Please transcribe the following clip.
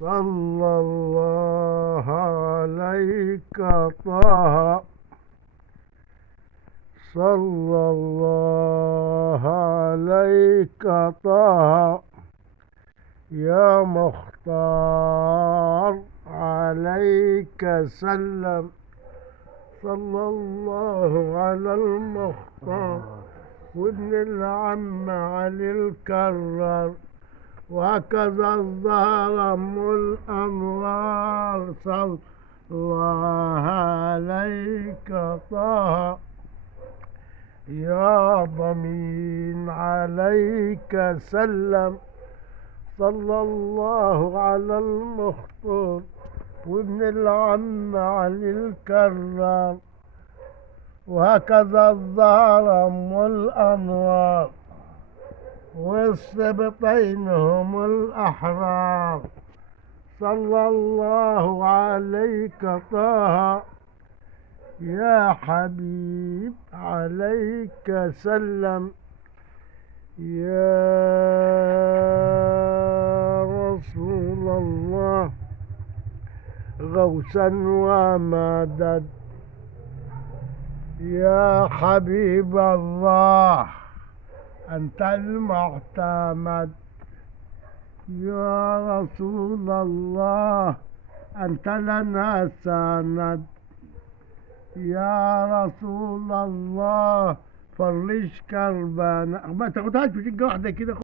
صلى الله عليك طه. صلى الله عليك طه يا مختار، عليك سلم. صلى الله على المختار وابن العم علي الكرار، وهكذا الظهر أم الأنوار. صلى الله عليك طه يا ضمين عليك سلم. صلى الله على المختار وابن العم علي الكرار، وهكذا الظهر أم الأنوار، والسبطين هم الأحرار. صلى الله عليك طه يا حبيب عليك سلم. يا رسول الله غوثا ومدد، يا حبيب الله أنت المعتمد. يا رسول الله أنت لنا سند. يا رسول الله فرج كربنا. ما تاخدهاش بسكة واحدة كده.